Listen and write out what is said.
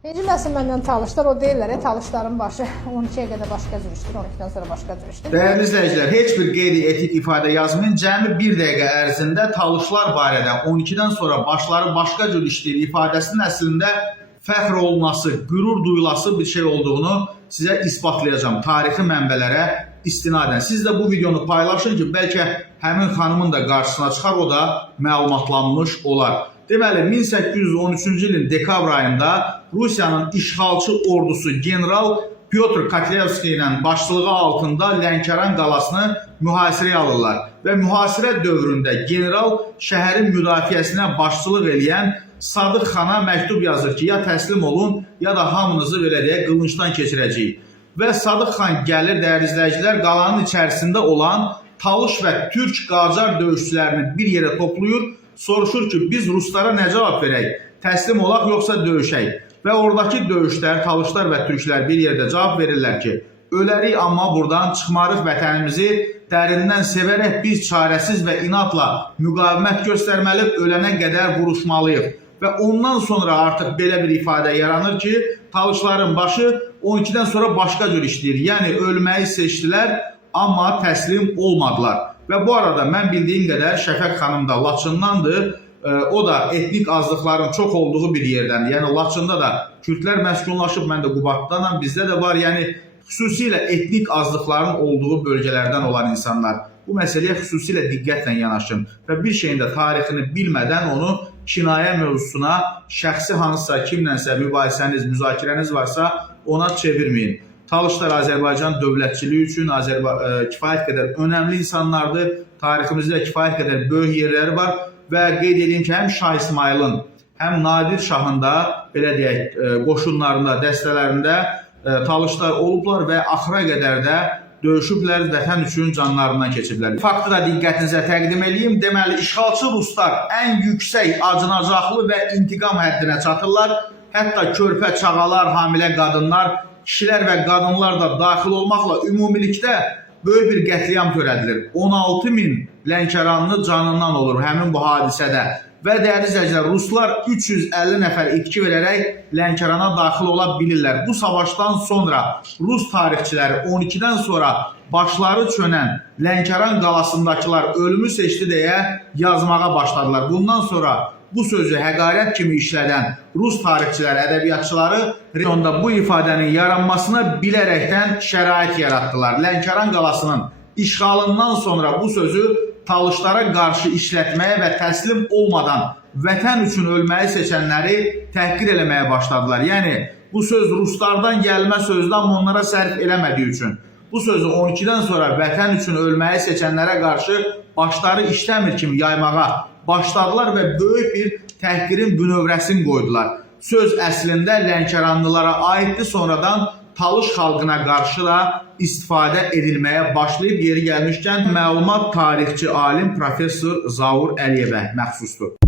Birinci nəsil məndən Talışlar, o deyirlər, Talışların başı 12-yə qədər başqa cür işdir, 12-dən sonra başqa cür işdir. Dəyərli izləyicilər, heç bir qeyri-etik ifadə yazmayın. Cəmi 1 dəqiqə ərzində Talışlar barədə 12-dən sonra başları başqa cür işləyir ifadəsinin əslində fəxr olunması, qürur duyulası bir şey olduğunu sizə isbatlayacağım tarixi mənbələrə istinadən. Siz də bu videonu paylaşın ki, bəlkə həmin xanımın da qarşısına çıxar, o da məlumatlanmış olar. Deməli, 1813-cü ilin dekabr ayında Rusiyanın işğalçı ordusu general Pyotr Kotlevski ilə başçılığı altında Lənkəran qalasını mühasirəyə alırlar. Və mühasirə dövründə general şəhərin müdafiəsinə başçılıq eləyən Sadıq xana məktub yazır ki, ya təslim olun, ya da hamınızı belə deyə qılınçdan keçirəcəyik. Və Sadıq xan gəlir, dəyərli izləyicilər, qalanın içərisində olan Talış və Türk Qacar döyüşçülərini bir yerə toplayır, soruşur ki, biz Ruslara nə cavab verək, təslim olaq yoxsa döyüşək? Və oradakı döyüşlər, Talışlar və Türklər bir yerdə cavab verirlər ki, ölərik, amma buradan çıxmarıq vətənimizi, dərindən sevərək biz çarəsiz və inatla müqavimət göstərməli, ölənə qədər vuruşmalıyıq. Və ondan sonra artıq belə bir ifadə yaranır ki, Talışların başı 12-dən sonra başqa cür işləyir. Yəni, ölməyi seçdilər, amma təslim olmadılar. Və bu arada mən bildiyim qədər Şəfəq xanım da Laçındandır. O da etnik azlıqların çox olduğu bir yerdəndir. Yəni, Laçında da Kürdlər məskunlaşıb, mən də Qubaddanam, bizdə də var. Yəni, xüsusilə etnik azlıqların olduğu bölgələrdən olan insanlar. Bu məsələyə xüsusilə diqqətlə yanaşın və bir şeyin də tarixini bilmədən onu kinayə mövzusuna, şəxsi hansısa kimlənsə mübahisəniz, müzakirəniz varsa ona çevirməyin. Talışlar Azərbaycan dövlətçiliyi üçün kifayət qədər önəmli insanlardır. Tariximizdə kifayət qədər böyük yerləri var və qeyd edeyim ki, həm Şah İsmailin, həm Nadir Şahın da belə deyək, qoşunlarında, dəstələrində Talışlar olublar və axıra qədər də döyüşüblər, vətən üçün canlarından keçiblər. Faktı da diqqətinizə təqdim edeyim. Deməli, işğalçı Ruslar ən yüksək acınacaqlı və intiqam həddinə çatırlar. Hətta körpə, çağalar, hamilə qadınlar, kişilər və qadınlar da daxil olmaqla ümumilikdə böyük bir qətliam törədilir. 16 min Lənkəranlı canından olur həmin bu hadisədə. Və dəyərli izləyicilər, Ruslar 350 nəfər itki verərək Lənkərana daxil ola bilirlər. Bu savaşdan sonra Rus tarixçiləri 12-dən sonra başları çönən Lənkəran qalasındakılar ölümü seçdi deyə yazmağa başladılar. Bundan sonra bu sözü həqarət kimi işlədən Rus tarixçiləri, ədəbiyyatçıları rayonda bu ifadənin yaranmasına bilərəkdən şərait yaratdılar. Lənkəran qalasının işğalından sonra bu sözü Talışlara qarşı işlətməyə və təslim olmadan vətən üçün ölməyi seçənləri təhqir eləməyə başladılar. Yəni, bu söz Ruslardan gəlmə sözdür, amma onlara sərf eləmədiyi üçün. Bu sözü 12-dən sonra vətən üçün ölməyi seçənlərə qarşı başları işləmir kimi yaymağa başladılar və böyük bir təhqirin bünövrəsini qoydular. Söz əslində Lənkəranlılara aiddir, sonradan Talış xalqına qarşı da istifadə edilməyə başlayıb. Yeri gəlmişkən məlumat tarixçi alim professor Zaur Əliyevə məxsusdur.